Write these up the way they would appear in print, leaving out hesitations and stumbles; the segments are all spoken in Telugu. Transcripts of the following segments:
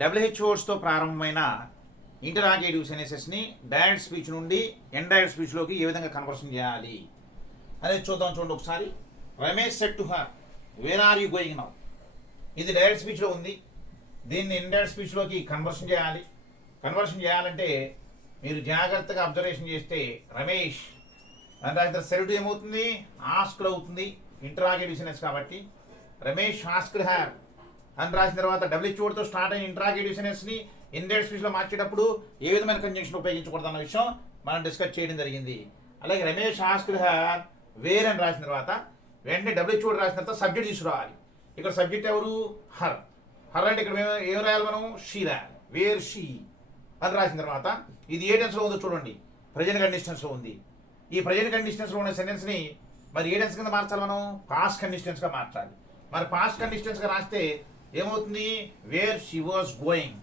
డబ్ల్యూహెచ్ఓస్తో ప్రారంభమైన ఇంటరాగేటివ్ సెన్టెన్సెస్ని డైరెక్ట్ స్పీచ్ నుండి ఇండైరెక్ట్ స్పీచ్లోకి ఏ విధంగా కన్వర్షన్ చేయాలి అనేది చూడండి ఒకసారి. Ramesh said to her, where are you going now? ఇది డైరెక్ట్ స్పీచ్లో ఉంది. దీన్ని ఇండైరెక్ట్ స్పీచ్లోకి కన్వర్షన్ చేయాలి. కన్వర్షన్ చేయాలంటే మీరు జాగ్రత్తగా అబ్జర్వేషన్ చేస్తే రమేష్ దాని తర్వాత సెడ్ ఏమవుతుంది? ఆస్క్డ్ అవుతుంది, ఇంటరాగేటివ్ సెన్టెన్స్ కాబట్టి. రమేష్ ఆస్క్డ్ హర్ అని రాసిన తర్వాత డబ్ల్యూహెచ్ఓతో స్టార్ట్ అయిన ఇంటరాగేటివ్ సెన్టెన్స్ని ఇండైరెక్ట్ స్పీచ్లో మార్చేటప్పుడు ఏ విధమైన కంజంక్షన్ ఉపయోగించకూడదు అన్న విషయం మనం డిస్కస్ చేయడం జరిగింది. అలాగే రమేష్ ఆస్క్డ్ హర్ వేర్ అని రాసిన తర్వాత వెంటనే డబ్ల్యూహెచ్ఓ రాసిన తర్వాత సబ్జెక్ట్ తీసుకురావాలి. ఇక్కడ సబ్జెక్ట్ ఎవరు? హర్. హర్ అంటే ఇక్కడ ఏం రాయాలి మనం? షీ రాయాలి. వేర్ షీ అని రాసిన తర్వాత ఇది ఏ టెన్స్లో ఉందో చూడండి. ప్రజెంట్ కండిషన్స్లో ఉంది. ఈ ప్రజెంట్ కండిషన్స్లో ఉన్న సెంటెన్స్ని మరి ఏ టెన్స్ కింద మార్చాలి? మనం పాస్ట్ కండిషన్స్గా మార్చాలి. మరి పాస్ట్ కండిషన్స్గా రాస్తే ఏమవుతుంది? Where she was going,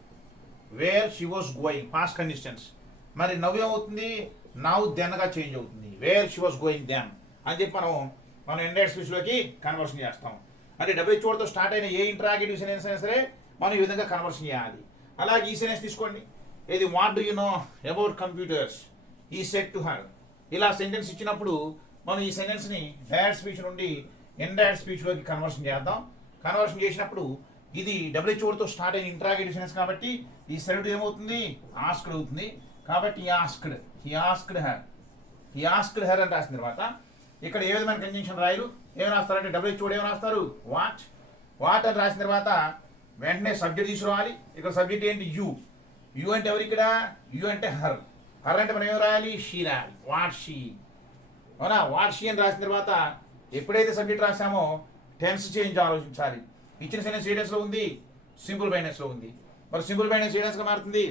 where she was going past conditions. మరి నవ్ ఏమవుతుంది? నవ్ దెన్గా చేంజ్ అవుతుంది. Where she was going then అని చెప్పి మనం ఇండైరెక్ట్ స్పీచ్లోకి కన్వర్షన్ చేస్తాం. అంటే డబ్ల్యూహెచ్ఓతో స్టార్ట్ అయిన ఏ ఇంటరాగేటివ్ సెంటెన్స్ అయినా సరే మనం ఈ విధంగా కన్వర్షన్ చేయాలి. అలాగే ఈ సెంటెన్స్ తీసుకోండి. ఇది what do you know about computers? ఈ సెడ్ టు హర్. ఇలా సెంటెన్స్ ఇచ్చినప్పుడు మనం ఈ సెంటెన్స్ని డైరెక్ట్ స్పీచ్ నుండి ఇండైరెక్ట్ స్పీచ్లోకి కన్వర్షన్ చేద్దాం. కన్వర్షన్ చేసినప్పుడు ఇది డబ్ల్యూహెచ్ఓతో స్టార్ట్ అయిన ఇంటరాగేటివ్ సెంటెన్స్ కాబట్టి ఈ సెడ్ ఏమవుతుంది? ఆస్క్డ్ అవుతుంది. కాబట్టి హీ ఆస్క్డ్ హర్ అని రాసిన తర్వాత ఇక్కడ ఏ విధమైన కంజంక్షన్ రాయరు? ఏమి రాస్తారంటే డబ్ల్యూహెచ్ఓ ఏమి రాస్తారు? వాట్ అని రాసిన తర్వాత వెంటనే సబ్జెక్ట్ తీసుకురావాలి. ఇక్కడ సబ్జెక్ట్ ఏంటి? యు అంటే ఎవరు ఇక్కడ? యు అంటే హర్. హర్ అంటే మనం ఏమి రాయాలి? షీ రాయాలి. What she. అవునా? వాట్ షీ అని రాసిన తర్వాత ఎప్పుడైతే సబ్జెక్ట్ రాసామో టెన్స్ చేంజ్ ఆలోచించాలి. ఇచ్చిన సెంటెన్స్ ఏ టెన్స్లో ఉంది? సింపుల్ బై టెన్స్లో ఉంది. మరి సింపుల్ బై టెన్స్ ఏ టెన్స్గా మారుతుంది?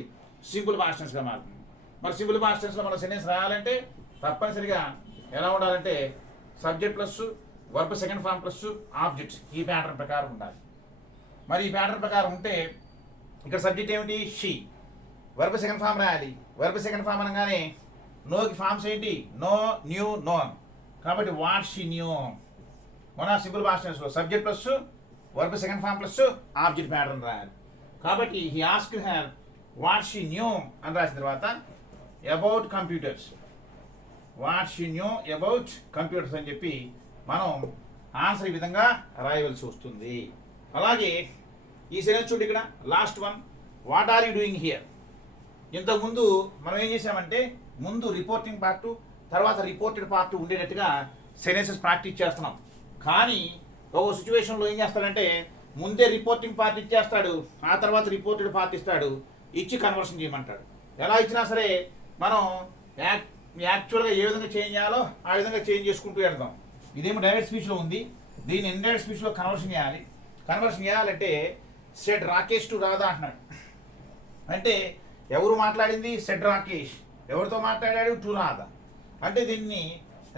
సింపుల్ పాస్ట్ టెన్స్గా మారుతుంది. మరి సింపుల్ పాస్ట్ టెన్స్లో మనం సెంటెన్స్ రాయాలంటే తప్పనిసరిగా ఎలా ఉండాలంటే subject plus verb second form plus object ఈ ప్యాటర్న్ ప్రకారం ఉండాలి. మరి ఈ ప్యాటర్న్ ప్రకారం ఉంటే ఇక్కడ సబ్జెక్ట్ ఏమిటి? షీ. వర్బ్ సెకండ్ ఫామ్ రాయాలి. వర్బ్ సెకండ్ ఫామ్ అనగానే నోకి ఫామ్స్ ఏంటి? Know, knew, known. కాబట్టి వాట్ షీ న్యూ మన సింపుల్ పాస్ట్ టెన్స్లో subject plus verb second form plus object pattern రాయాలి. కాబట్టి he asked her what she knew అని రాసిన తర్వాత about computers, what she knew about computers అని చెప్పి మనం ఆన్సర్ ఈ విధంగా రాయవలసి వస్తుంది. అలాగే ఈ సెంటెన్స్ చూడండి, ఇక్కడ last one, what are you doing here. ఇంతకుముందు మనం ఏం చేసామంటే ముందు రిపోర్టింగ్ పార్ట్ తర్వాత రిపోర్టెడ్ పార్ట్ ఉండేటట్టుగా సెంటెన్సెస్ ప్రాక్టీస్ చేస్తున్నాం. కానీ ఒక సిచ్యువేషన్లో ఏం చేస్తాడంటే ముందే రిపోర్టింగ్ పార్ట్ ఇచ్చేస్తాడు, ఆ తర్వాత రిపోర్టెడ్ పార్ట్ ఇస్తాడు, ఇచ్చి కన్వర్షన్ చేయమంటాడు. ఎలా ఇచ్చినా సరే మనం యాక్చువల్గా ఏ విధంగా చేంజ్ చేయాలో ఆ విధంగా చేంజ్ చేసుకుంటూ వెళ్దాం. ఇదేమో డైరెక్ట్ స్పీచ్లో ఉంది, దీన్ని ఇండైరెక్ట్ స్పీచ్లో కన్వర్షన్ చేయాలి. కన్వర్షన్ చేయాలంటే సెడ్ రాకేష్ టు రాధా అంటున్నాడు. అంటే ఎవరు మాట్లాడింది? సెడ్ రాకేష్. ఎవరితో మాట్లాడాడు? టు రాధా. అంటే దీన్ని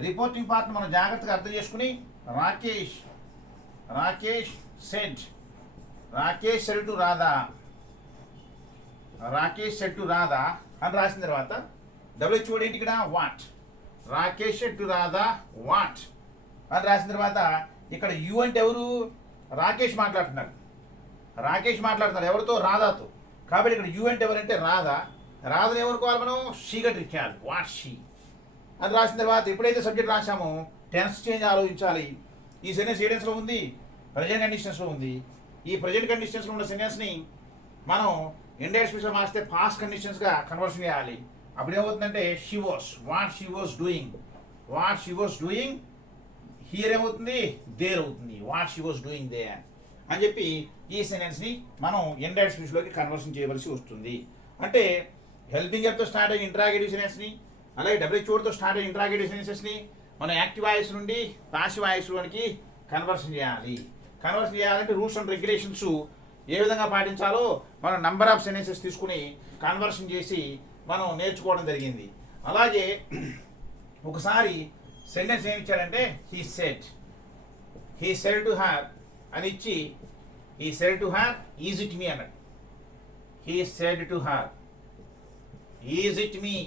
రిపోర్టింగ్ పార్ట్ మనం జాగ్రత్తగా అర్థం చేసుకుని Rakesh said to Radha, Rakesh said to Radha అని రాసిన తర్వాత డబ్ల్యూహెచ్ఓ ఏంటి ఇక్కడ? What. Rakesh said to Radha what అని రాసిన తర్వాత ఇక్కడ యు అంటే ఎవరు? రాకేష్ మాట్లాడుతున్నారు. ఎవరితో? రాధాతో. కాబట్టి ఇక్కడ యు అంటే ఎవరంటే రాధా. రాధని ఎవరుకోవాలి మనం? షీగా ట్రీట్ చేయాలి. వాట్ షీ అని రాసిన తర్వాత ఎప్పుడైతే సబ్జెక్ట్ రాసామో టెన్స్ చేంజ్ ఆలోచించాలి. ఈ సెంటెన్స్ ఏ టెన్స్లో ఉంది? ప్రజెంట్ కండిషన్స్లో ఉంది. ఈ ప్రజెంట్ కండిషన్స్లో ఉన్న సెంటెన్స్ని మనం ఇండైరెక్ట్ స్పీచ్లో మార్చితే పాస్ట్ కండిషన్స్గా కన్వర్షన్ చేయాలి. అప్పుడు ఏమవుతుందంటే she was, what she was doing here ఏమవుతుంది? దేర్ అవుతుంది. What she was doing there అని చెప్పి ఈ సెంటెన్స్ని మనం ఇండైరెక్ట్ స్పీచ్లోకి కన్వర్షన్ చేయవలసి వస్తుంది. అంటే హెల్పింగ్ వర్బ్తో స్టార్ట్ అయిన ఇంటరాగేటివ్ సెంటెన్స్ని అలాగే డబ్ల్యూహెచ్ఓతో స్టార్ట్ అయిన ఇంటరాగేటివ్ సెంటెన్సెస్ని మనం యాక్టివ్ వాయిస్ నుండి పాసివ్ వాయిస్లోనికి కన్వర్షన్ చేయాలి. కన్వర్షన్ చేయాలంటే రూల్స్ అండ్ రెగ్యులేషన్స్ ఏ విధంగా పాటించాలో మనం నంబర్ ఆఫ్ సెంటెన్సెస్ తీసుకుని కన్వర్షన్ చేసి మనం నేర్చుకోవడం జరిగింది. అలాగే ఒకసారి సెంటెన్స్ ఏమి ఇచ్చాడంటే హీ సెడ్ టు హర్ అని ఇచ్చి he said to her is it me అన్నాడు. He said to her is it me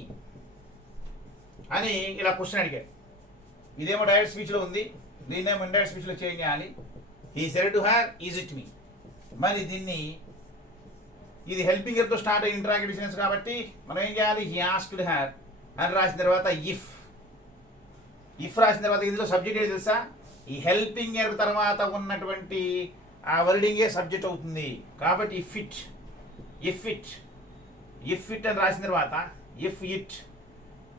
అని ఇలా క్వశ్చన్ అడిగాడు. ఇదేమో డైరెక్ట్ స్పీచ్లో ఉంది, దీన్నేమో ఇండైరెక్ట్ స్పీచ్లో చేంజ్ చేయాలి. He said to her is it me. మరి దీన్ని ఇది హెల్పింగ్ తో స్టార్ట్ అయ్యి ఇంటరాగేటివ్ సెంటెన్స్ కాబట్టి మనం ఏం చేయాలి, హీ ఆస్క్డ్ హర్ అని రాసిన తర్వాత ఇఫ్ రాసిన తర్వాత ఇందులో సబ్జెక్ట్ ఏది తెలుసా, ఈ హెల్పింగ్ ఎర్ తర్వాత ఉన్నటువంటి ఆ వర్డింగే సబ్జెక్ట్ అవుతుంది. కాబట్టి ఇఫ్ ఇట్ అని రాసిన తర్వాత ఇఫ్ ఇట్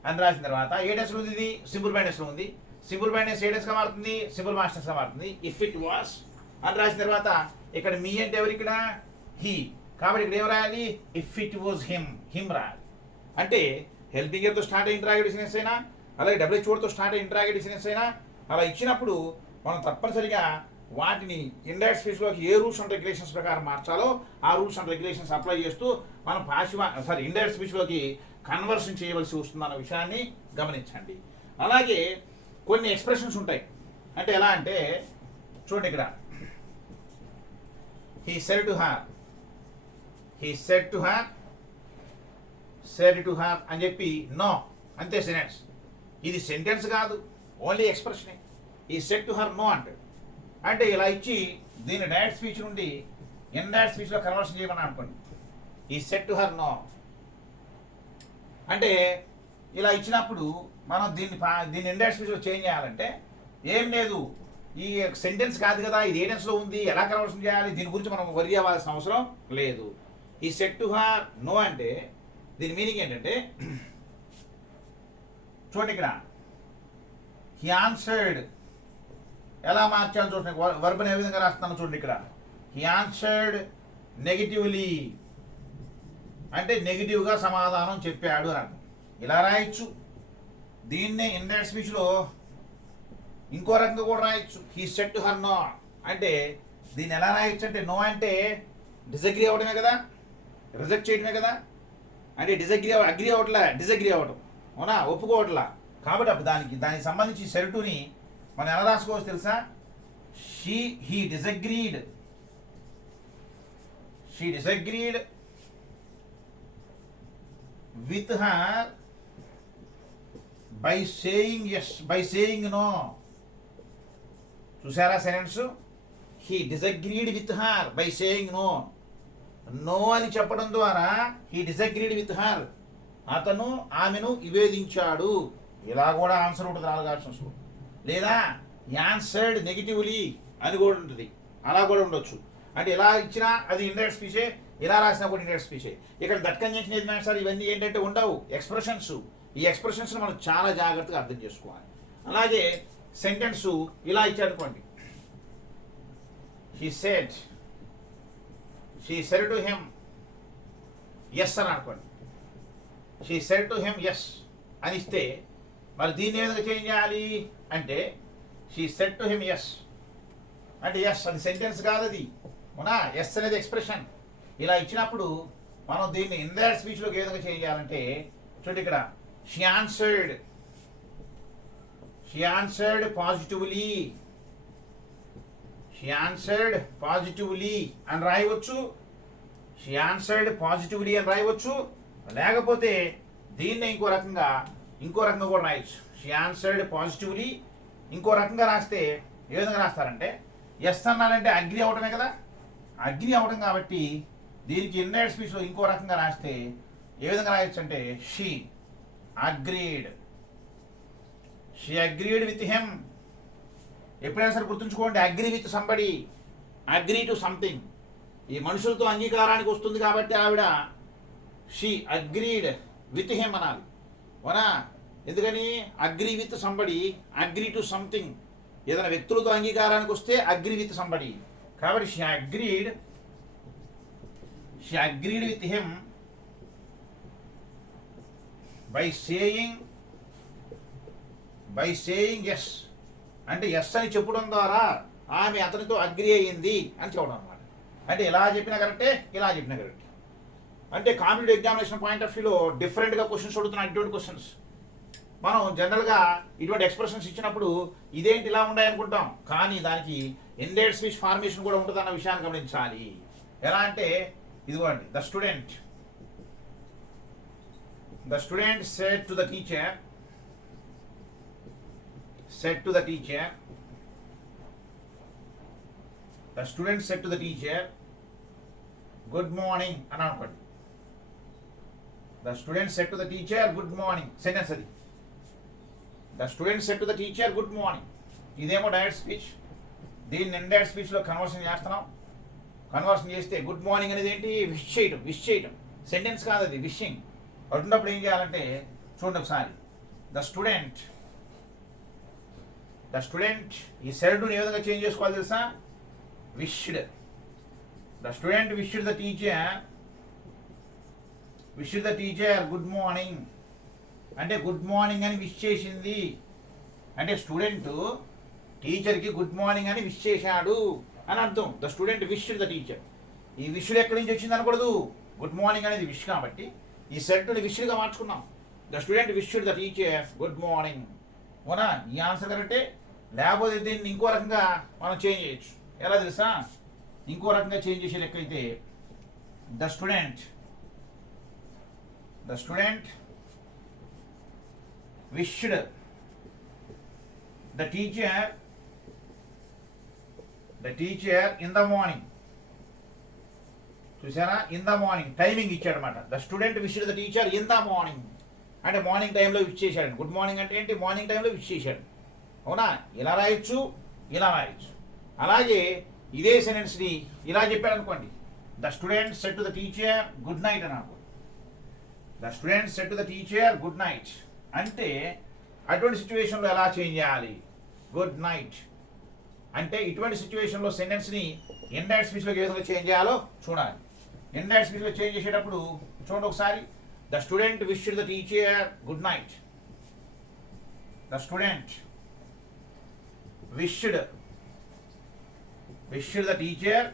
అని రాసిన తర్వాత ఏ టెన్స్లో ఉంది, ఇది సింపుల్ బ్యాడెన్స్లో ఉంది. సింపుల్ బ్యాడెన్స్ ఏ టెన్స్గా మారుతుంది, సింపుల్ మాస్టర్స్గా మారుతుంది. ఇఫ్ ఇట్ వాస్ అని రాసిన తర్వాత ఇక్కడ మీ అంటే ఎవరు, ఇక్కడ హీ. కాబట్టి ఇక్కడ ఏం రాయాలి, ఇఫ్ ఇట్ వాజ్ హిమ్ రాయాలి. అంటే హెల్పింగ్ ఎర్తో స్టార్ట్ అయ్యి ఇంటరాగేటివ్ సెంటెన్స్ అయినా, అలాగే డబ్ల్యూహెచ్ వర్డ్తో స్టార్ట్ అయ్యి ఇంటరాగేటివ్ సెంటెన్స్ అయినా అలా ఇచ్చినప్పుడు మనం తప్పనిసరిగా వాటిని ఇండైరెక్ట్ స్పీచ్లోకి ఏ రూల్స్ అండ్ రెగ్యులేషన్స్ ప్రకారం మార్చాలో ఆ రూల్స్ అండ్ రెగ్యులేషన్స్ అప్లై చేస్తూ మనం ఇండైరెక్ట్ స్పీచ్లోకి కన్వర్షన్ చేయవలసి వస్తుందన్న విషయాన్ని గమనించండి. అలాగే కొన్ని ఎక్స్ప్రెషన్స్ ఉంటాయి. అంటే ఎలా అంటే చూడండి, ఇక్కడ he said to her అని చెప్పి నో అంతే సెంటెన్స్. ఇది సెంటెన్స్ కాదు, ఓన్లీ ఎక్స్ప్రెషనే. ఈ సెడ్ టు హర్ నో అంటే ఇలా ఇచ్చి దీన్ని డైరెక్ట్ స్పీచ్ నుండి ఇండైరెక్ట్ స్పీచ్లో కన్వర్షన్ చేయమని అనుకోండి. ఈ సెడ్ టు హర్ నో అంటే ఇలా ఇచ్చినప్పుడు మనం దీన్ని ఇండైరెక్ట్ స్పీచ్లో చేంజ్ చేయాలంటే ఏం లేదు, ఈ సెంటెన్స్ కాదు కదా, ఇది ఏ టెన్స్లో ఉంది, ఎలా కన్వర్షన్ చేయాలి, దీని గురించి మనం వరి అవ్వాల్సిన అవసరం లేదు. ఈ సెడ్ టు హర్ నో అంటే దీని మీనింగ్ ఏంటంటే చూడండి, ఇక్కడ హీ ఆన్సర్డ్ ఎలా మార్చాలి చూడండి, వర్బని ఏ విధంగా రాస్తాను చూడండి. ఇక్కడ హీ ఆన్సర్డ్ నెగిటివ్లీ అంటే నెగిటివ్గా సమాధానం చెప్పాడు అని అర్థం. ఇలా రాయొచ్చు. దీన్నే ఇండైరెక్ట్ స్పీచ్లో ఇంకో రకంగా కూడా రాయొచ్చు. He said to her no అంటే దీన్ని ఎలా రాయొచ్చు అంటే నో అంటే డిసగ్రీ అవ్వడమే కదా, రిజెక్ట్ చేయడమే కదా. అంటే అగ్రీ అవ్వట్లా, డిసగ్రీ అవ్వడం, అవునా, ఒప్పుకోవట్లా. కాబట్టి అప్పుడు దానికి సంబంధించి సెల్టుని మనం ఎలా రాసుకోవచ్చు తెలుసా, he disagreed with her by saying no. చూసారా sentence, he disagreed with her by saying no అని చెప్పడం ద్వారా హీ డిసగ్రీడ్ విత్ హర్ అతను ఆమెను విభేదించాడు. ఇలా కూడా ఆన్సర్ ఉంటుంది రాగాల్సిన, లేదా ఆన్సర్డ్ నెగిటివ్లీ అని కూడా ఉంటుంది, అలా కూడా ఉండొచ్చు. అంటే ఇలా ఇచ్చినా అది ఇండైరెక్ట్ స్పీచే, ఇలా రాసినా కూడా ఇండైరెక్ట్ స్పీచే. ఇక్కడ దట్ కంజంక్షన్ ఏది సార్, ఇవన్నీ ఏంటంటే ఉండవు ఎక్స్ప్రెషన్స్. ఈ ఎక్స్ప్రెషన్స్ మనం చాలా జాగ్రత్తగా అర్థం చేసుకోవాలి. అలాగే సెంటెన్స్ ఇలా ఇచ్చారనుకోండి, she said to him yes అని అనుకోండి. She said to him yes అని ఇస్తే మరి దీన్ని ఏ విధంగా చేంజ్ చేయాలి అంటే she said to him yes అంటే ఎస్ అది సెంటెన్స్ కాదు, అది అవునా, ఎస్ అనేది ఎక్స్ప్రెషన్. ఇలా ఇచ్చినప్పుడు మనం దీన్ని ఇండైరెక్ట్ స్పీచ్లోకి ఏ విధంగా చేంజ్ చేయాలంటే చూడండి, ఇక్కడ షీ ఆన్సర్డ్ పాజిటివ్లీ అని రాయవచ్చు. షీ ఆన్సర్డ్ పాజిటివ్లీ అని రాయవచ్చు. లేకపోతే దీన్ని ఇంకో రకంగా కూడా రాయొచ్చు. షీ ఆన్సర్డ్ పాజిటివ్లీ ఇంకో రకంగా రాస్తే ఏ విధంగా రాస్తారంటే ఎస్ అన్నారంటే అగ్రి అవడమే కదా, అగ్రి అవడం కాబట్టి దీనికి ఇండైరెక్ట్ స్పీచ్లో ఇంకో రకంగా రాస్తే ఏ విధంగా రాయొచ్చు అంటే షీ అగ్రీడ్ విత్ హిమ్. ఎప్పుడైనా సరే గుర్తుంచుకోండి, agree with somebody, agree to something. ఈ మనుషులతో అంగీకారానికి వస్తుంది కాబట్టి ఆవిడ షీ అగ్రీడ్ విత్ హిమ్ అనాలి, అవునా. ఎందుకని agree with somebody, agree to something. ఏదైనా వ్యక్తులతో అంగీకారానికి వస్తే అగ్రీ విత్ సంబడి. కాబట్టి she agreed with him by saying yes అంటే ఎస్ అని చెప్పడం ద్వారా ఆమె అతనితో అగ్రి అయ్యింది అని చెప్పడం అనమాట. అంటే ఇలా చెప్పినా కరెక్టే, ఇలా చెప్పినా కరెక్టే. అంటే కాంపిటేటివ్ ఎగ్జామినేషన్ పాయింట్ ఆఫ్ వ్యూలో డిఫరెంట్గా క్వశ్చన్స్ అడుగుతున్నాయి. ఇటువంటి క్వశ్చన్స్ మనం జనరల్గా ఇటువంటి ఎక్స్ప్రెషన్స్ ఇచ్చినప్పుడు ఇదేంటి ఇలా ఉన్నాయి అనుకుంటాం, కానీ దానికి ఇండైరెక్ట్ స్పీచ్ ఫార్మేషన్ కూడా ఉంటుంది అన్న విషయాన్ని గమనించాలి. ఎలా అంటే ఇదిగోండి, the student said to the teacher good morning అని అనుకోండి. The student said to the teacher good morning sentence అది. The student said to the teacher good morning. ఇదేమో డైరెక్ట్ స్పీచ్. దీన్ని ఇండైరెక్ట్ స్పీచ్లో కన్వర్షన్ చేస్తున్నాం. కన్వర్షన్ చేస్తే గుడ్ మార్నింగ్ అనేది ఏంటి? విష్ చేయడం. సెంటెన్స్ కాదు అది, విషింగ్. అటున్నప్పుడు ఏం చేయాలంటే చూడండి ఒకసారి. ద స్టూడెంట్ ఈ సెడ్ని ఏ విధంగా చేంజ్ చేసుకోవాలి తెలుసా? Wished. The student wished the teacher good morning అంటే గుడ్ మార్నింగ్ అని విష్ చేసింది. అంటే స్టూడెంట్ టీచర్కి గుడ్ మార్నింగ్ అని విష్ చేశాడు అని అర్థం. The student wished the teacher. ఈ విష్డ్ ఎక్కడి నుంచి వచ్చింది అనకూడదు. గుడ్ మార్నింగ్ అనేది విష్ కాబట్టి ఈ సెట్ని విష్డ్గా మార్చుకున్నాం. The student wished the teacher good morning. అవునా? ఈ ఆన్సర్ కరెక్టే. లేకపోతే దీన్ని ఇంకో రకంగా మనం చేంజ్ చేయొచ్చు. ఎలా తెలుసా? ఇంకో రకంగా చేంజ్ చేసే లెక్క అయితే the student wished the teacher in the morning. చూసారా? ఇన్ ద మార్నింగ్ టైమింగ్ ఇచ్చాడు అనమాట. The student wished the teacher in the morning అంటే మార్నింగ్ టైంలో విష్ చేశాడు. గుడ్ మార్నింగ్ అంటే ఏంటి? మార్నింగ్ టైంలో విష్ చేశాడు. అవునా? ఇలా రాయొచ్చు, ఇలా రాయొచ్చు. అలాగే ఇదే సెంటెన్స్ని ఇలా చెప్పాడు అనుకోండి. The student said to the teacher good night అని అనుకోండి. The student said to the teacher good night అంటే అటువంటి సిచ్యువేషన్లో ఎలా చేంజ్ చేయాలి? గుడ్ నైట్ అంటే ఇటువంటి సిచ్యువేషన్లో సెంటెన్స్ని ఇండైరెక్ట్ స్పీచ్లోకి ఏ విధంగా చేంజ్ చేయాలో చూడాలి. ఇండైరెక్ట్ స్పీచ్లో చేంజ్ చేసేటప్పుడు చూడండి ఒకసారి. The student wished the teacher good night. The student wished the teacher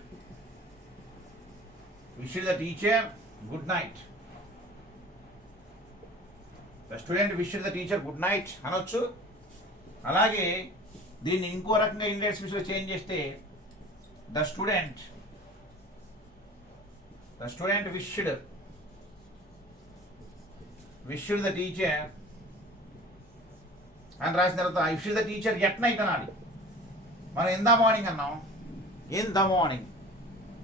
good night. The student wished the teacher good night అనొచ్చు. అలాగే దీన్ని ఇంకో రకంగా ఇండైరెక్ట్ స్పీచ్లో చేంజ్ చేస్తే the student wished the teacher అని రాసిన తర్వాత wished the teacher at night అనాలి. మనం ఇన్ ద మార్నింగ్ అన్నాం, ఇన్ ద మార్నింగ్,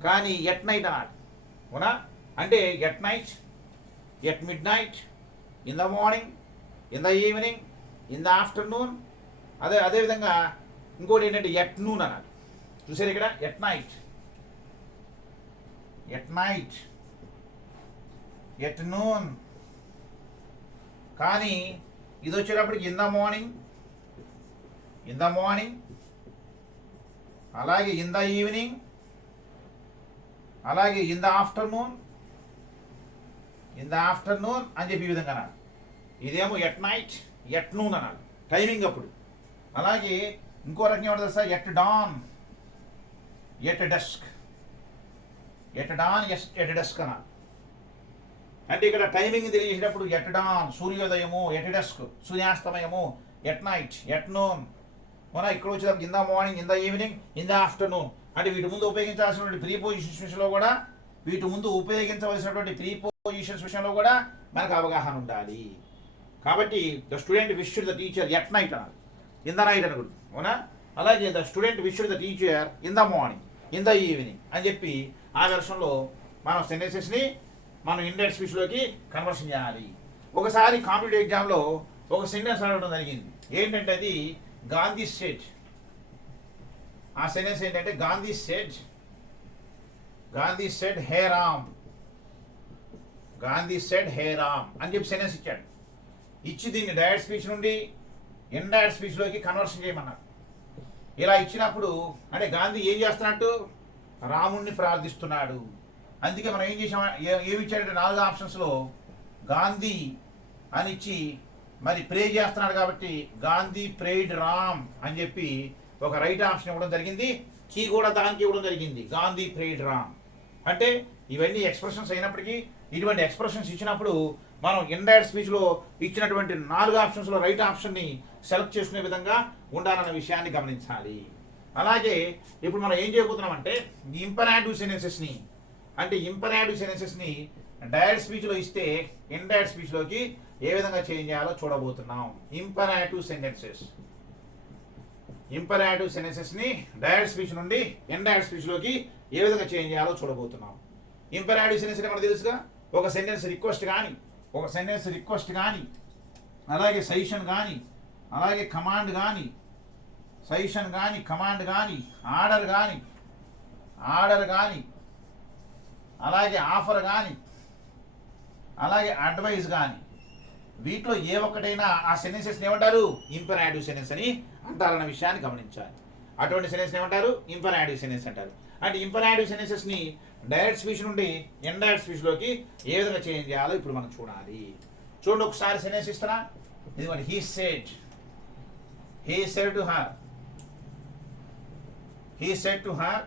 కానీ ఎట్ నైట్ అనాలి. అవునా? అంటే at night, at mid night, in the morning, in the evening, in the afternoon. అదేవిధంగా ఇంకోటి ఏంటంటే ఎట్ నూన్ అనాలి. చూసారు ఇక్కడ? At night, at noon. కానీ ఇది వచ్చేటప్పటికి ఇన్ ద మార్నింగ్, అలాగే ఇన్ ద ఈవినింగ్, అలాగే ఇన్ ద ఆఫ్టర్నూన్ అని చెప్పి ఈ విధంగా అనాలి. ఇదేమో ఎట్ నైట్, ఎట్ నూన్ అనాలి టైమింగ్ అప్పుడు. అలాగే ఇంకో రకం ఏమంటుంది sir? At dawn, at dusk అనాలి. అంటే ఇక్కడ టైమింగ్ తెలియజేసేటప్పుడు ఎట్ డాన్ సూర్యోదయము, ఎట్ డస్క్ సూర్యాస్తమయము, ఎట్ నైట్, ఎట్ నూన్. మన ఇక్కడ వచ్చేటప్పుడు in the morning, in the evening, in the afternoon. అంటే వీటి ముందు ఉపయోగించాల్సినటువంటి ప్రీపోజిషన్స్ విషయంలో కూడా, మనకు అవగాహన ఉండాలి. కాబట్టి the student wished the teacher at night అనాలి, ఇన్ ద నైట్ అనకూడదు. అవునా? అలాగే the student wished the teacher in the morning, in the evening అని చెప్పి ఆ వెర్షన్లో మనం సెంటెన్సెస్ని మనం ఇండైరెక్ట్ స్పీచ్లోకి కన్వర్షన్ చేయాలి. ఒకసారి కాంపిటేటివ్ ఎగ్జామ్లో ఒక సెంటెన్స్ అడగడం జరిగింది. ఏంటంటే అది గాంధీ సెడ్. ఆ సెంటెన్స్ ఏంటంటే గాంధీ సెడ్ హే రామ్ అని చెప్పి సెంటెన్స్ ఇచ్చాడు. ఇచ్చి దీన్ని డైరెక్ట్ స్పీచ్ నుండి ఇండైరెక్ట్ స్పీచ్లోకి కన్వర్షన్ చేయమన్నారు. ఇలా ఇచ్చినప్పుడు అంటే గాంధీ ఏం చేస్తున్నట్టు? రాముణ్ణి ప్రార్థిస్తున్నాడు. అందుకే మనం ఏం చేసాం? ఏమి ఇచ్చాడంటే 4 ఆప్షన్స్లో గాంధీ అని ఇచ్చి మరి ప్రే చేస్తున్నాడు కాబట్టి గాంధీ ప్రేడ్ రామ్ అని చెప్పి ఒక రైట్ ఆప్షన్ ఇవ్వడం జరిగింది. కీ కూడా దానికి ఇవ్వడం జరిగింది, గాంధీ ప్రేడ్ రామ్. అంటే ఇవన్నీ ఎక్స్ప్రెషన్స్ అయినప్పటికీ ఇటువంటి ఎక్స్ప్రెషన్స్ ఇచ్చినప్పుడు మనం ఇండైరెక్ట్ స్పీచ్లో ఇచ్చినటువంటి 4 ఆప్షన్స్లో రైట్ ఆప్షన్ని సెలెక్ట్ చేసుకునే విధంగా ఉండాలన్న విషయాన్ని గమనించాలి. అలాగే ఇప్పుడు మనం ఏం చేయబోతున్నామంటే ఇంపరాటివ్ సెన్సెస్ని డైరెక్ట్ స్పీచ్లో ఇస్తే ఇండైరెక్ట్ స్పీచ్లోకి ఏ విధంగా చేంజ్ చేయాలో చూడబోతున్నాం. ఇంపరాటివ్ సెన్సెస్ని డైరెక్ట్ స్పీచ్ నుండి ఇండైరెక్ట్ స్పీచ్లోకి ఏ విధంగా చేంజ్ చేయాలో చూడబోతున్నాం. ఇంపరాటివ్ సెంటెన్స్ అంటే మనకు తెలుసుగా, ఒక సెంటెన్స్ రిక్వెస్ట్ కానీ అలాగే సజెషన్ కానీ అలాగే కమాండ్ కానీ సజెషన్ కానీ కమాండ్ కానీ ఆర్డర్ కానీ అలాగే ఆఫర్ కానీ అలాగే అడ్వైస్ కానీ వీటిలో ఏ ఒక్కటైనా ఆ సెంటెన్సెస్ని ఏమంటారు? ఇంపరాటివ్ సెంటెన్స్ అని అంటారన్న విషయాన్ని గమనించాలి. అటువంటి సెంటెన్స్ ఏమంటారు? ఇంపరాటివ్ సెంటెన్స్ అంటారు. అంటే ఇంపరాటివ్ సెంటెన్సెస్ని డైరెక్ట్ స్పీచ్ నుండి ఇండైరెక్ట్ స్పీచ్లోకి ఏ విధంగా చేంజ్ చేయాలో ఇప్పుడు మనం చూడాలి. చూడండి, ఒకసారి సెంటెన్స్ ఇస్తారా? ఇదిగోండి, he said to her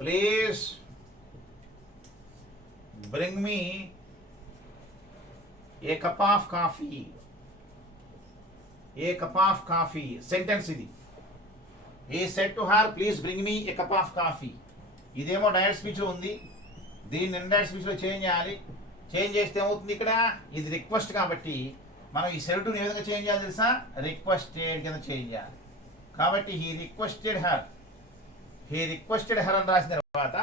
please bring me A cup of coffee. Sentence ఇది. he said to her please bring me a cup of coffee. ఇదేమో డైరెక్ట్ స్పీచ్లో ఉంది, దీన్ని ఇండైరెక్ట్ స్పీచ్లో చేంజ్ చేయాలి. చేంజ్ చేస్తే ఏమవుతుంది? ఇక్కడ ఇది రిక్వెస్ట్ కాబట్టి మనం ఈ సెడ్ టుని ఏ విధంగా చేంజ్ చేయాలి తెలుసా? రిక్వెస్టెడ్ కింద చేంజ్ చేయాలి. కాబట్టి హీ రిక్వెస్టెడ్ హర్ అని రాసిన తర్వాత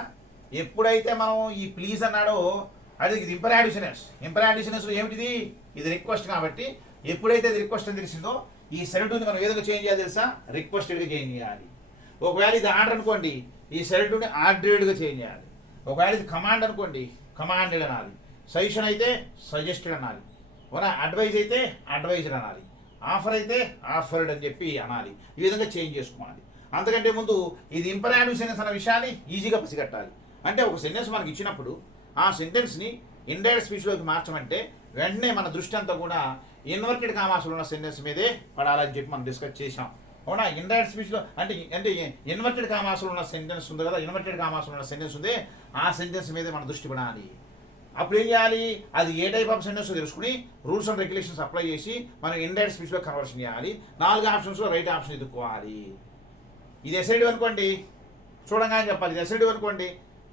ఎప్పుడైతే మనం ఈ ప్లీజ్ అన్నాడో అది ఇంపరాటివ్ సెంటెన్స్ ఏమిటిది? ఇది రిక్వెస్ట్ కాబట్టి ఎప్పుడైతే ఇది రిక్వెస్ట్ అని తెలిసిందో ఈ సెడ్ టుని మనం ఏ విధంగా చేంజ్ చేయాలి తెలుసా? రిక్వెస్టెడ్గా చేంజ్ చేయాలి. ఒకవేళ ఇది ఆర్డర్ అనుకోండి, ఈ సెడ్ టుని ఆర్డర్డ్గా చేంజ్ చేయాలి. ఒకవేళ ఇది కమాండ్ అనుకోండి, కమాండెడ్ అనాలి. సజెషన్ అయితే సజెస్టెడ్ అనాలి. అడ్వైజ్ అయితే అడ్వైజ్డ్ అనాలి. ఆఫర్ అయితే ఆఫర్డ్ అని చెప్పి అనాలి. ఈ విధంగా చేంజ్ చేసుకోవాలి. అంతకంటే ముందు ఇది ఇంపరాటివ్ సెంటెన్స్ అన్న విషయాన్ని ఈజీగా పసిగట్టాలి. అంటే ఒక సెంటెన్స్ మనకి ఇచ్చినప్పుడు ఆ సెంటెన్స్ని ఇండైరెక్ట్ స్పీచ్లోకి మార్చమంటే వెంటనే మన దృష్టి అంతా కూడా ఇన్వర్టెడ్ కామాస్లో ఉన్న సెంటెన్స్ మీదే పడాలని చెప్పి మనం డిస్కస్ చేసాం. అవునా? ఇండైరెక్ట్ స్పీచ్లో అంటే ఇన్వర్టెడ్ కామాస్లో ఉన్న సెంటెన్స్ ఉంది కదా, ఇన్వర్టెడ్ కామాస్లో ఉన్న సెంటెన్స్ ఉంది, ఆ సెంటెన్స్ మీదే మన దృష్టి పడాలి. అప్పుడు ఏం చేయాలి? అది ఏ టైప్ ఆఫ్ సెంటెన్స్ తెలుసుకుని రూల్స్ అండ్ రెగ్యులేషన్స్ అప్లై చేసి మనం ఇండైరెక్ట్ స్పీచ్లో కన్వర్షన్ చేయాలి. 4 ఆప్షన్స్లో రైట్ ఆప్షన్ ఎదుర్కోవాలి. ఇది ఎసైడివ్ అనుకోండి, చూడంగానే చెప్పాలి. ఇది ఎసైడివ్ అనుకోండి,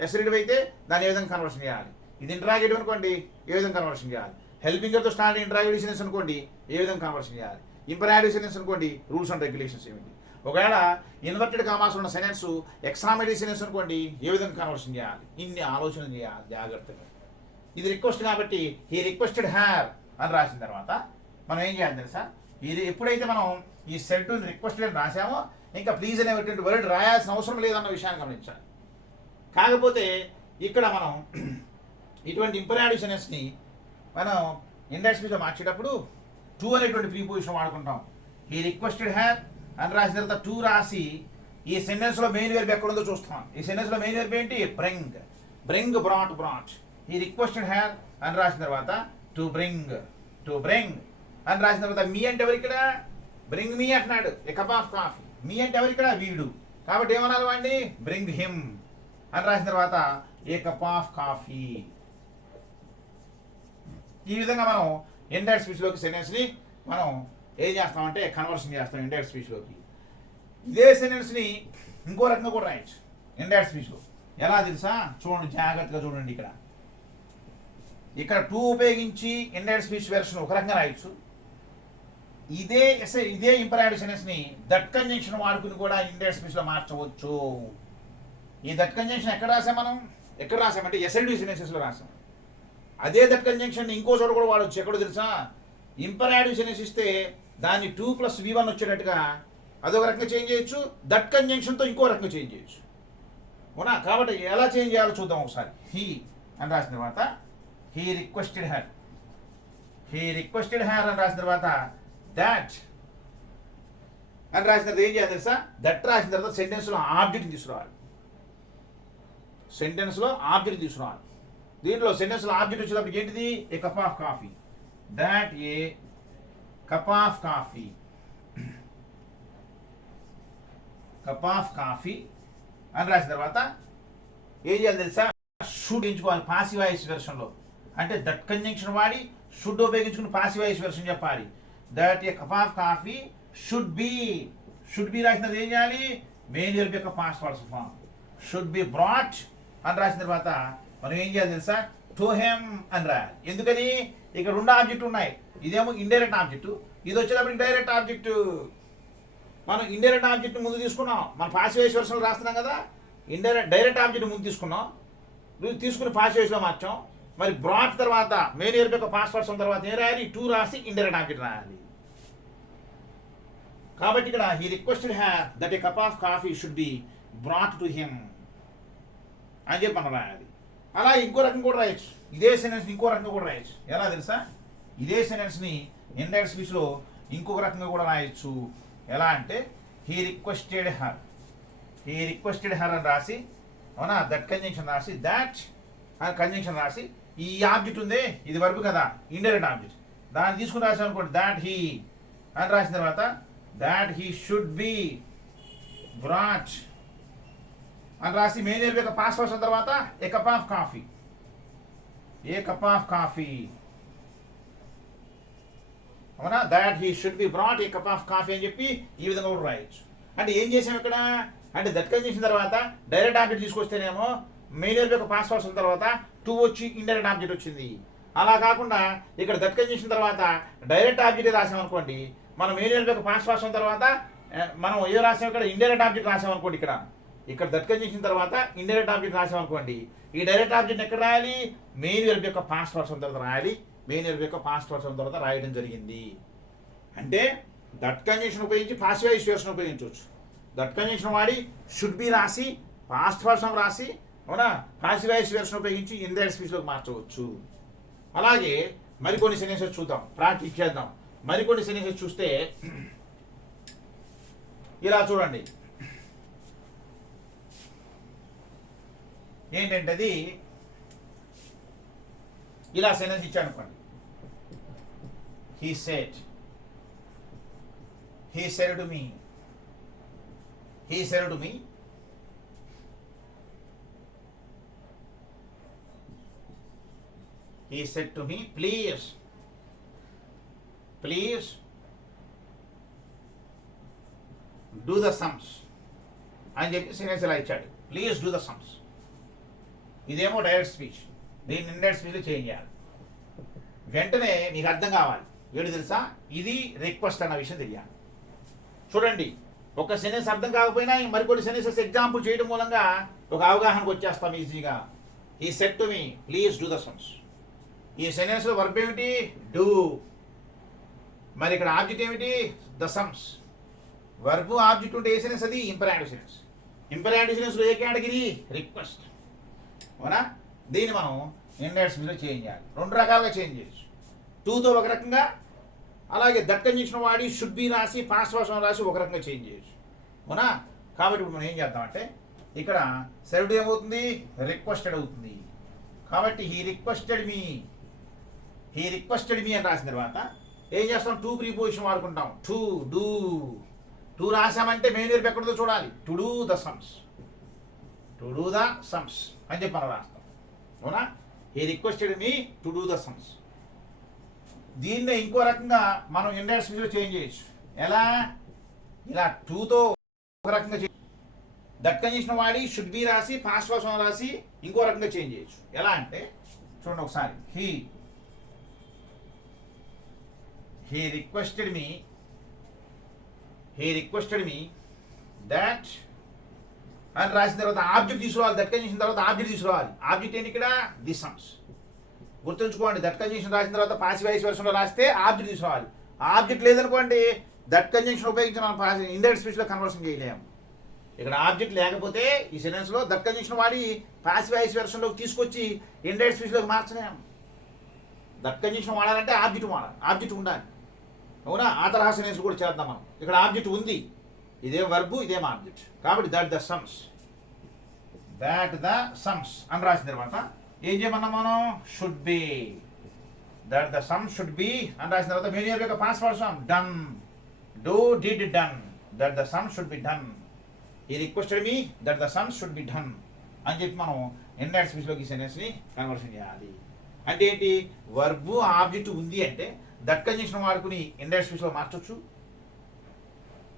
ఎసైడివ్ అయితే దాన్ని ఏ విధంగా కన్వర్షన్ చేయాలి. ఇది ఇంటరాగేటివ్ అనుకోండి, ఏ విధంగా కన్వర్షన్ చేయాలి. హెల్పింగ్తో స్టార్ట్ ఇంటరాగేటివ్ సెంటెన్స్ అనుకోండి, ఏ విధంగా కన్వర్షన్ చేయాలి. ఇంపరాటివ్ సెంటెన్స్ అనుకోండి, రూల్స్ అండ్ రెగ్యులేషన్స్ ఏమిటి. ఒకవేళ ఇన్వర్టెడ్ కామాస్ ఉన్న సెంటెన్స్ ఎక్స్ట్రామేటివ్ సెంటెన్స్ అనుకోండి, ఏ విధంగా కన్వర్షన్ చేయాలి. ఇన్ని ఆలోచన చేయాలి జాగ్రత్తగా. ఇది రిక్వెస్ట్ కాబట్టి హీ రిక్వెస్టెడ్ హ్యార్ అని రాసిన తర్వాత మనం ఏం చేయాలి తెలుసా? ఇది ఎప్పుడైతే మనం ఈ సెడ్ టు రిక్వెస్టెడ్ అని రాసామో ఇంకా ప్లీజ్ అనేటువంటి వర్డ్ రాయాల్సిన అవసరం లేదన్న విషయాన్ని గమనించాలి. కాకపోతే ఇక్కడ మనం ఇటువంటి ఇంపరాటివ్ సెంటెన్స్ని మనం ఇండైరెక్ట్ స్పీచ్లో మార్చేటప్పుడు టు అనేటువంటి ప్రీపోజిషన్ వాడుకుంటాం. హీ రిక్వెస్టెడ్ హ్యార్ అని రాసిన తర్వాత టు రాసి ఈ సెంటెన్స్లో మెయిన్ వెర్బ్ ఎక్కడ ఉందో చూస్తాం. ఈ సెంటెన్స్లో మెయిన్ వెర్బ్ ఏంటి? Bring brought. He requested her అని రాసిన తర్వాత టు బ్రింగ్ అని రాసిన తర్వాత మీ అంటే ఎవరు ఇక్కడ? బ్రింగ్ మీ అంటున్నాడు, ఏ కప్ ఆఫ్ కాఫీ. మీ అంటే ఎవరు ఇక్కడ? వీడు. కాబట్టి ఏమనాలి వాడిని? బ్రింగ్ హిమ్ అని రాసిన తర్వాత ఏ కప్ ఆఫ్ కాఫీ. ఈ విధంగా మనం ఇండైరెక్ట్ స్పీచ్లోకి సెంటెన్స్ని మనం ఏం చేస్తామంటే కన్వర్షన్ చేస్తాం ఇండైరెక్ట్ స్పీచ్లోకి. ఇదే సెంటెన్స్ని ఇంకో రకంగా కూడా రాయొచ్చు ఇండైరెక్ట్ స్పీచ్లో. ఎలా తెలుసా? చూడండి, జాగ్రత్తగా చూడండి. ఇక్కడ టు ఉపయోగించి ఇండైరెక్ట్ స్పీచ్ వెర్షన్ ఒక రకంగా రాయొచ్చు. ఇదే ఇంపరాటివ్ సెంటెన్స్ని దట్ కంజంక్షన్ వాడుకుని కూడా ఇండైరెక్ట్ స్పీచ్లో మార్చవచ్చు. ఈ దట్ కంజంక్షన్ ఎక్కడ రాసామంటే ఎస్ఎల్డి సెంటెన్సెస్లో రాసాం. అదే దట్ కంజంక్షన్ ఇంకో చోట కూడా వాడవచ్చు. ఎక్కడో తెలుసా? ఇంపరాటివ్ సెంటెన్స్ ఇస్తే దాన్ని 2 + V1 వచ్చేటట్టుగా అదొక రకంగా చేంజ్ చేయొచ్చు, దట్ కంజంక్షన్తో ఇంకో రకంగా చేంజ్ చేయొచ్చు. అవునా? కాబట్టి ఎలా చేంజ్ చేయాలో చూద్దాం ఒకసారి. హీ అని రాసిన తర్వాత హీ రిక్వెస్టెడ్ హ్యార్ అని రాసిన తర్వాత దాట్ అని రాసిన తర్వాత ఏం చేయాలి తెలుసా? దట్ రాసిన తర్వాత సెంటెన్స్లో ఆబ్జెక్ట్ తీసుకురావాలి. దీంట్లో సెంటెన్స్లో ఆబ్జెక్ట్ వచ్చేటప్పుడు ఏంటిది? ఏ cup of coffee. That A cup of coffee అని రాసిన తర్వాత ఏం చేయాలి తెలుసా? షుడ్ ఎంచుకోవాలి పాసివ్ వాయిస్ వెర్షన్లో. అంటే దట్ కంజంక్షన్ వాడి షుడ్ ఉపయోగించుకుని పాసివ్ వాయిస్ వెర్షన్ చెప్పాలి. That a cup of coffee should be రాసినది ఏం చేయాలి? మెయిన్ వెర్బ్ యొక్క past participle form. Should be brought అని రాసిన తర్వాత మనం ఏం చేయాలి తెలుసా? టు హెమ్ అని రాయాలి. ఎందుకని? ఇక్కడ 2 ఆబ్జెక్ట్ ఉన్నాయి. ఇదేమో ఇండైరెక్ట్ ఆబ్జెక్ట్, ఇది వచ్చేటప్పుడు డైరెక్ట్ ఆబ్జెక్ట్. మనం ఇండైరెక్ట్ ఆబ్జెక్ట్ ముందు తీసుకున్నాం. మనం పాసివ్ వాయిస్ వెర్షన్లో రాస్తున్నాం కదా. డైరెక్ట్ ఆబ్జెక్ట్ ముందు తీసుకున్నాం, నువ్వు తీసుకుని పాస్ట్ వాయిస్లో మార్చాం. మరి బ్రాట్ తర్వాత మెయిన్ వర్బ్ యొక్క పాస్ట్ పర్సన్ తర్వాత ఏం రాయాలి? టు రాసి ఇండైరెక్ట్ ఆబ్జెక్ట్ రాయాలి. కాబట్టి ఇక్కడ he requested her that a cup of coffee should be brought to him అని చెప్పి మనం రాయాలి. అలా ఇంకో రకంగా కూడా రాయొచ్చు. ఇదే సెంటెన్స్ ఇంకో రకంగా కూడా రాయొచ్చు. ఎలా తెలుసా? ఇదే సెంటెన్స్ని ఇండైరెక్ట్ స్పీచ్లో ఇంకొక రకంగా కూడా రాయొచ్చు. ఎలా అంటే హీ రిక్వెస్టెడ్ హర్ అని రాసి, అవునా, దట్ కంజంక్షన్ రాసి, దాట్ కంజంక్షన్ రాసి, ఈ ఆబ్జెక్ట్ ఉందే ఇది వర్బ్ కదా, ఇండైరెక్ట్ ఆబ్జెక్ట్, దాన్ని తీసుకుని రాసాం అనుకోండి, దాట్ హీ అని రాసిన తర్వాత that he should be brought అని రాసి మెయిన్ వర్బ్ యొక్క పాస్ట్ పర్సన్ తర్వాత ఏ కప్ ఆఫ్ కాఫీ, అవునా, that he should be brought A cup of coffee అని చెప్పి ఈ విధంగా కూడా రాయొచ్చు. అంటే ఏం చేసాం ఇక్కడ అంటే దట్ కంజంక్షన్ తర్వాత డైరెక్ట్ ఆబ్జెక్ట్ తీసుకొస్తేనేమో మెయిన్ వర్బ్ యొక్క పాస్ట్ పర్సన్ తర్వాత టు వచ్చి ఇండైరెక్ట్ ఆబ్జెక్ట్ వచ్చింది. అలా కాకుండా ఇక్కడ దట్ కంజంక్షన్ తర్వాత డైరెక్ట్ ఆబ్జెక్ట్ రాసామనుకోండి, మనం మెయిన్ వర్బ్ యొక్క పాస్ట్ పర్సన్ తర్వాత మనం ఏం రాసాం ఇక్కడ ఇండైరెక్ట్ ఆబ్జెక్ట్ రాసామనుకోండి, ఇక్కడ దట్ కంజంక్షన్ తర్వాత ఇండైరెక్ట్ ఆబ్జెక్ట్ రాసామనుకోండి, ఈ డైరెక్ట్ ఆబ్జెక్ట్ ఎక్కడ రాయాలి? మెయిన్ వర్బ్ యొక్క పాస్ట్ పర్సన్ తర్వాత రాయాలి. మెయిన్ వర్బ్ యొక్క పాస్ట్ పర్సన్ తర్వాత రాయడం జరిగింది. అంటే దట్ కంజంక్షన్ ఉపయోగించి పాసివ్ వాయిస్ వెర్షన్ ఉపయోగించవచ్చు. దట్ కంజంక్షన్ వాడి షుడ్ బి రాసి పాస్ట్ పర్సన్ రాసి, అవునా, పాసివ్ వాయిస్ వెర్షన్ ఉపయోగించి ఇండైరెక్ట్ స్పీచ్లోకి మార్చవచ్చు. అలాగే మరికొన్ని సెంటెన్సెస్ చూద్దాం, ప్రాక్టీస్ చేద్దాం. మరికొన్ని సెంటెన్సెస్ చూస్తే ఇలా చూడండి. ఏంటంటే అది ఇలా సెంటెన్స్ ఇచ్చాను అనుకోండి. He said to me, please do the sums అని చెప్పి సెంటెన్స్ ఇలా ఇచ్చాడు. Please do the sums. ఇదేమో డైరెక్ట్ స్పీచ్, దీన్ని ఇండైరెక్ట్ స్పీచ్లో చేంజ్ చేయాలి. వెంటనే మీకు అర్థం కావాలి ఏడు తెలుసా, ఇది రిక్వెస్ట్ అన్న విషయం తెలియాలి. చూడండి, ఒక సెంటెన్స్ అర్థం కాకపోయినా మరికొన్ని సెంటెన్సెస్ ఎగ్జాంపుల్ చేయడం మూలంగా ఒక అవగాహనకు వచ్చేస్తాం ఈజీగా. ఈ set to me please do the sums. ఈ సెంటెన్స్లో వర్బ్ ఏమిటి? డూ. మరి ఇక్కడ ఆబ్జెక్ట్ ఏమిటి? The sums. వర్బ్ ఆబ్జెక్ట్ ఉంటే ఏ సెంటెన్స్ అది? ఇంపరాటివ్ సెంటెన్స్. ఇంపరాటివ్ సెంటెన్స్లో ఏ కేటగిరీ? రిక్వెస్ట్. అవునా? దీన్ని మనం ఇండైరెక్ట్ స్పీచ్లో చేంజ్ చేయాలి. రెండు రకాలుగా చేంజ్ చేయొచ్చు. టూతో ఒక రకంగా, అలాగే దట్ కంజంక్షన్ వాడి షుడ్ బి రాసి పాస్ట్ పర్సన్ రాసి ఒక రకంగా చేంజ్ చేయొచ్చు. అవునా? కాబట్టి ఇప్పుడు మనం ఏం చేద్దామంటే ఇక్కడ సెర్వ్డ్ ఏమవుతుంది? రిక్వెస్టెడ్ అవుతుంది. కాబట్టి హీ రిక్వెస్టెడ్ మీ అని రాసిన తర్వాత ఏం చేస్తాం? టు ప్రీపోజిషన్ వాడుకుంటాం. To do. టు రాసామంటే మెయిన్ వర్బ్ ఎక్కడితో చూడాలి? టు డూ ద సమ్స్ అని చెప్పి మనం రాస్తాం. అవునా? He requested me to do the sums. దీన్నే ఇంకో రకంగా మనం ఇండైరెక్ట్ స్పీచ్లో చేంజ్ చేయొచ్చు. ఎలా? ఇలా టూతో ఒక రకంగా దట్ కంజంక్షన్ వాడి షుడ్ బి రాసి పాస్ట్ పర్సన్ రాసి ఇంకో రకంగా చేంజ్ చేయొచ్చు. ఎలా అంటే చూడండి ఒకసారి. హీ రిక్వెస్టెడ్ మీ దట్ అని రాసిన తర్వాత ఆబ్జెక్ట్ తీసుకురావాలి. దట్ కంజంక్షన్ తర్వాత ఆబ్జెక్ట్ తీసుకురావాలి. ఆబ్జెక్ట్ ఏంటి ఇక్కడ? The sums. గుర్తుంచుకోండి, దట్ కంజంక్షన్ రాసిన తర్వాత పాసివ్ వాయిస్ వెర్షన్లో రాస్తే ఆబ్జెక్ట్ తీసుకురావాలి. ఆబ్జెక్ట్ లేదనుకోండి, దట్ కంజంక్షన్ ఉపయోగించి మనం ఇండైరెక్ట్ స్పీచ్లో కన్వర్షన్ చేయలేము. ఇక్కడ ఆబ్జెక్ట్ లేకపోతే ఈ సెంటెన్స్లో దట్ కంజంక్షన్ వాడి పాసివ్ వాయిస్ వెర్షన్లోకి తీసుకొచ్చి ఇండైరెక్ట్ స్పీచ్లోకి మార్చలేము. దట్ కంజంక్షన్ వాడాలంటే ఆబ్జెక్ట్ ఉండాలి. అవునా? ఆ తరహా సెంటెన్స్ కూడా చేద్దాం మనం. ఇక్కడ ఆబ్జెక్ట్ ఉంది, ఇదేం వర్బు, ఇదేం ఆబ్జెక్ట్. కాబట్టి దట్ ద సమ్స్ అని రాసిన తర్వాత ఏం చేయమన్నాం మనం? Should be. That the sum should be అని రాసిన తర్వాత మెయిన్ వర్బ్ యొక్క past person done. Do, did, done. That the sum should be done. ఈ requested me that the sum should be done అని చెప్పి మనం ఇండైరెక్ట్ స్పీచ్లోకి సెంటెన్స్ని కన్వర్షన్ చేయాలి. అంటే ఏంటి? వర్బు ఆబ్జెక్ట్ ఉంది అంటే దట్ కంజంక్షన్ వాడుకుని ఇండైరెక్ట్ స్పీచ్లో మార్చొచ్చు.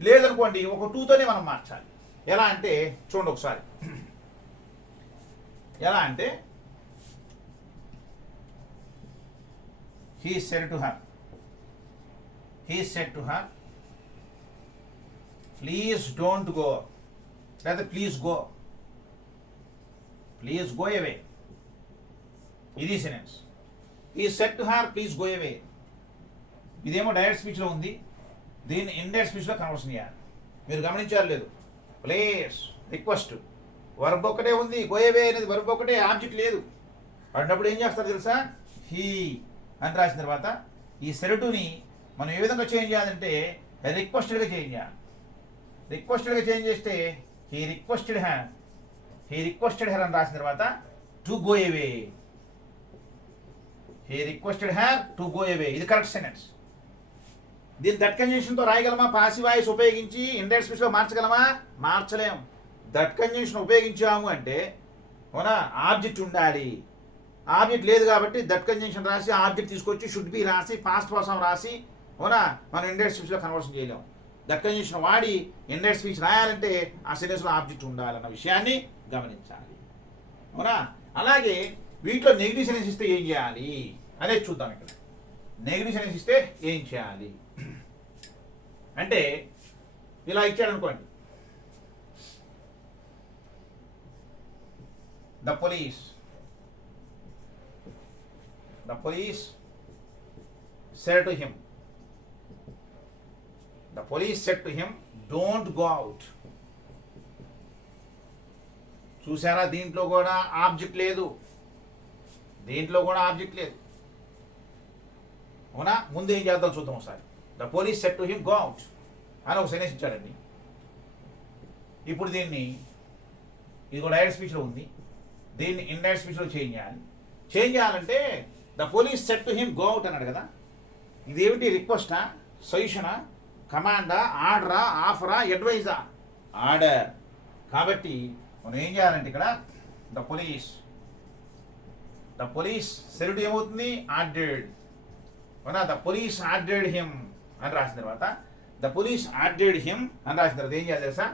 లేదనుకోండి ఒక టూతోనే మనం మార్చాలి. ఎలా అంటే చూడండి ఒకసారి. ఎలా అంటే he said to her please don't go, లేదా please go. Please go away. ఇది సెంటెన్స్. ఈ set to her please go away. ఇదేమో డైరెక్ట్ స్పీచ్లో ఉంది, దీన్ని ఇండైరెక్ట్ స్పీచ్లో కన్వర్షన్ చేయాలి. మీరు గమనించారు లేదు? ప్లీజ్ రిక్వెస్ట్ వర్బ్ ఒకటే ఉంది, గో అవే అనేది వర్బ్ ఒకటే, ఆబ్జెక్ట్ లేదు. అన్నప్పుడు ఏం చేస్తారు తెలుసా? హీ అని రాసిన తర్వాత ఈ సెరటుని మనం ఏ విధంగా చేంజ్ చేయాలంటే రిక్వెస్టెడ్గా చేంజ్ చేయాలి. రిక్వెస్టెడ్గా చేంజ్ చేస్తే హీ రిక్వెస్టెడ్ హెర్ అని రాసిన తర్వాత to go away. He requested her to go away. ఇది కరెక్ట్ సెంటెన్స్. దీన్ని దట్ కంజంక్షన్తో రాయగలమా? పాసివ్ వాయిస్ ఉపయోగించి ఇండైరెక్ట్ స్పీచ్లో మార్చగలమా? మార్చలేం. దట్ కంజంక్షన్ ఉపయోగించాము అంటే అవునా ఆబ్జెక్ట్ ఉండాలి. ఆబ్జెక్ట్ లేదు కాబట్టి దట్ కంజంక్షన్ రాసి ఆబ్జెక్ట్ తీసుకొచ్చి షుడ్ బి రాసి పాస్ట్ కోసం రాసి అవునా మనం ఇండైరెక్ట్ స్పీచ్లో కన్వర్షన్ చేయలేము. దట్ కంజంక్షన్ వాడి ఇండైరెక్ట్ స్పీచ్ రాయాలంటే ఆ సెంటెన్స్లో ఆబ్జెక్ట్ ఉండాలన్న విషయాన్ని గమనించాలి. అవునా? అలాగే వీటిలో నెగిటివ్ సెంటెన్స్ ఇస్తే ఏం చేయాలి అనేది చూద్దాం. ఇక్కడ నెగిటివ్ సెంటెన్స్ ఇస్తే ఏం చేయాలి అంటే ఇలా ఇచ్చాడు అనుకోండి. The police said to him. The police said to him, don't go out. చూసారా? దీంట్లో కూడా ఆబ్జెక్ట్ లేదు. అవునా? ముందు ఏం చేద్దాం చూద్దాం ఒకసారి. The police said to him go out అని ఒక సెంటెన్స్ ఇచ్చాడండి. ఇప్పుడు దీన్ని ఇది కూడా డైరెక్ట్ స్పీచ్లో ఉంది, దీన్ని ఇండైరెక్ట్ స్పీచ్లో చేంజ్ చేయాలంటే the police said to him go out అన్నాడు కదా. ఇదేమిటి? రిక్వెస్టా, సజెషనా, కమాండా, ఆర్డరా, ఆఫరా, అడ్వైజా? ఆర్డర్. కాబట్టి మనం ఏం చేయాలంటే ఇక్కడ ద పోలీస్ సెడ్ ఏమవుతుంది? ఆర్డర్డ్. అవునా? ద పోలీస్ ఆర్డర్డ్ హిమ్ అని రాసిన తర్వాత ద పోలీస్ ఆర్డర్డ్ హిమ్ అని రాసిన తర్వాత ఏం చేయాలి తెలుసా?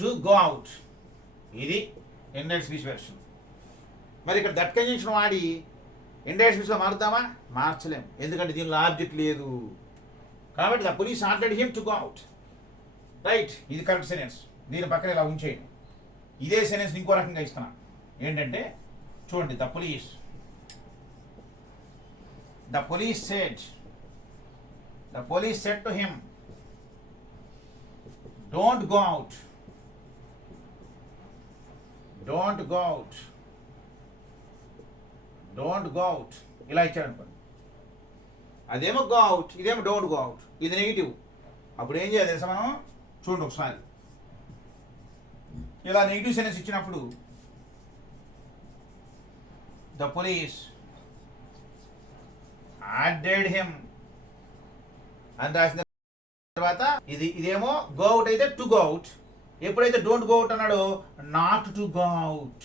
To go out. ఇది ఇండైరెక్ట్ స్పీచ్ వెర్షన్. మరి ఇక్కడ దట్ కంజంక్షన్ వాడి ఇండైరెక్ట్ స్పీచ్లో మారుద్దామా? మార్చలేం. ఎందుకంటే దీనిలో ఆబ్జెక్ట్ లేదు. కాబట్టి the police ordered him to go out. Right. ఇది కరెక్ట్ సెంటెన్స్. దీని పక్కన ఇలా ఉంచేయండి. ఇదే సెంటెన్స్ ఇంకో రకంగా ఇస్తున్నా. ఏంటంటే చూడండి. The police said to him don't go out. ఇలా ఇచ్చాడు అనుకోండి. అదేమో గో అవుట్, ఇదేమో డోంట్ గో అవుట్. ఇది నెగిటివ్. అప్పుడు ఏం చేయాలి తెలుసా మనం? చూడండి ఒకసారి. ఇలా నెగిటివ్ సెంటెన్స్ ఇచ్చినప్పుడు ద పోలీస్ ఆర్డర్డ్ హిమ్ అని రాసిన తర్వాత ఇదేమో గో అవుట్ అయితే టు గో అవుట్. ఎప్పుడైతే డోంట్ గో అవుట్ అన్నాడో నాట్ టు గో అవుట్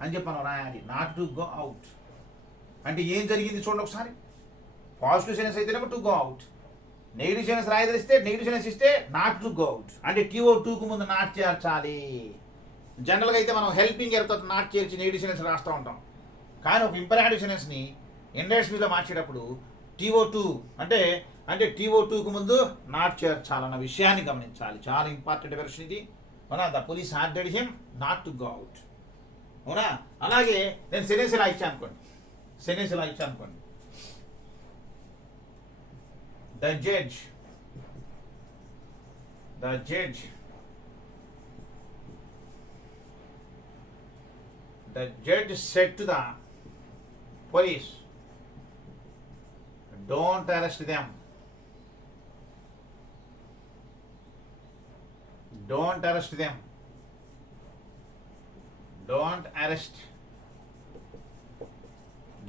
అని చెప్పాను రాయాలి. నాట్ టు గో అవుట్ అంటే ఏం జరిగింది చూడండి ఒకసారి. పాజిటివ్ సెన్స్ అయితేనేమో to go out, negative sense రాయదలిస్తే నెగిటివ్ సెన్స్ ఇస్తే నాట్ టు గో అవుట్ అంటే TO2కు ముందు నాట్ చేర్చాలి. జనరల్గా అయితే మనం హెల్పింగ్ ఎర్తో నాట్ చేర్చి నెగిటివ్ సెన్స్ రాస్తూ ఉంటాం. కానీ ఒక ఇంపరేటివ్ సెన్స్ని ఇండైరెక్ట్ స్పీచ్లో మార్చేటప్పుడు TO2 అంటే TO2కు ముందు నాట్ చేర్చాలన్న విషయాన్ని గమనించాలి. చాలా ఇంపార్టెంట్ వెర్షన్ ఇది. అవునా? The police ordered him not to go out. అవునా? అలాగే నేను సెంటెన్స్ ఇలా ఇచ్చాను అనుకోండి. The judge said to the police, don't arrest them.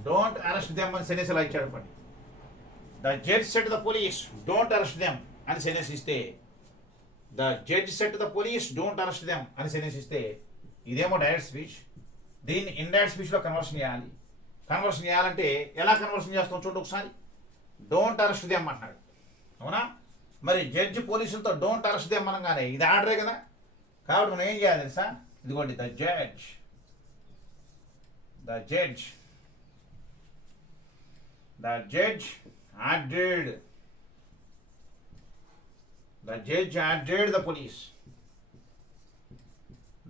Don't arrest them అని సెంటెన్స్ ఇలా ఇచ్చాడు అనుకోండి. The judge said to the police don't arrest them అని సెంటెన్స్ ఇస్తే ఇదేమో డైరెక్ట్ స్పీచ్. దీన్ని ఇండైరెక్ట్ స్పీచ్లో కన్వర్షన్ చేయాలంటే ఎలా కన్వర్షన్ చేస్తాం చూడండి ఒకసారి. డోంట్ అరెస్ట్ దెమ్ అంటున్నాడు. అవునా? మరి జడ్జి పోలీసులతో డోంట్ అరెస్ట్ దెమ్ అనగానే ఇది ఆర్డరే కదా. కాబట్టి మనం ఏం చేయాలి తెలుసా? ఇదిగోండి the judge ordered the police.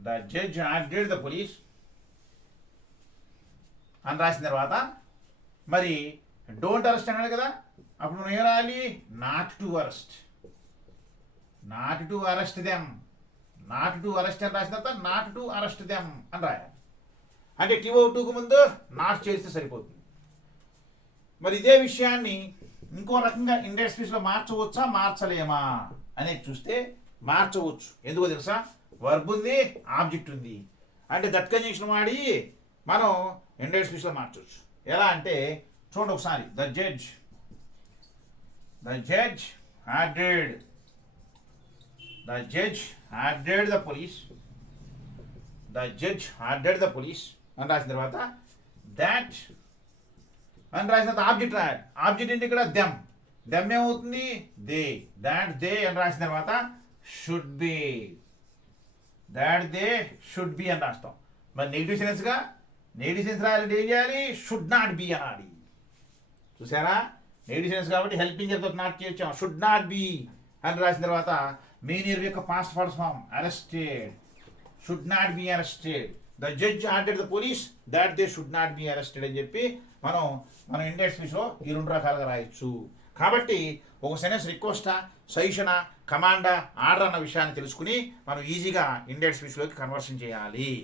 The judge ordered the police అని రాసిన తర్వాత మరి డోంట్ అరెస్ట్ అన్నాడు కదా, అప్పుడు మనం ఏం రాయాలి? Not to arrest. Not to arrest them. Not to arrest అని రాసిన తర్వాత నాట్ టు అరెస్ట్ దెమ్ అని రాయాలి. అంటే TO2కు ముందు నాట్ చేస్తే సరిపోతుంది. మరి ఇదే విషయాన్ని ఇంకో రకంగా ఇండెక్స్ స్పీచ్లో మార్చవచ్చా మార్చలేమా అనేది చూస్తే మార్చవచ్చు. ఎందుకో తెలుసా? వర్బ్ ఉంది, ఆబ్జెక్ట్ ఉంది. అంటే దట్ కంజంక్షన్ వాడి మనం ఇండెక్స్ స్పీచ్లో మార్చవచ్చు. ఎలా అంటే చూడండి ఒకసారి. The judge ordered the police. The judge ordered the police అని రాసిన తర్వాత దాట్ అని రాసిన తర్వాత ఆబ్జెక్ట్ రాయాలి. ఆబ్జెక్ట్ ఏంటి ఇక్కడ? దెమ్. దెమ్ ఏమవుతుంది? దే. దాట్ దే అని రాసిన తర్వాత should be. That they should be అని రాస్తాం. మరి నెగిటివ్ సెన్స్గా నెగిటివ్ సెన్స్ రాయాలంటే ఏం చేయాలి? షుడ్ నాట్ బి అనాలి. చూసారా? నెగిటివ్ సెన్స్ కాబట్టి హెల్పింగ్ తో నాట్ చేయొచ్చాం. షుడ్ నాట్ బి అని రాసిన తర్వాత మెయిన్ యొక్క past forms form arrested. Should not be arrested. The judge ordered the police that they should not be arrested అని చెప్పి మనం ఇండెక్స్ స్పీచ్లో ఈ రెండు రకాలుగా రాయొచ్చు. కాబట్టి ఒక సెన్స్ రిక్వెస్టా, సజెషనా, కమాండా, ఆర్డర్ అన్న విషయాన్ని తెలుసుకుని మనం ఈజీగా ఇండెక్స్ స్పీచ్లోకి కన్వర్షన్ చేయాలి.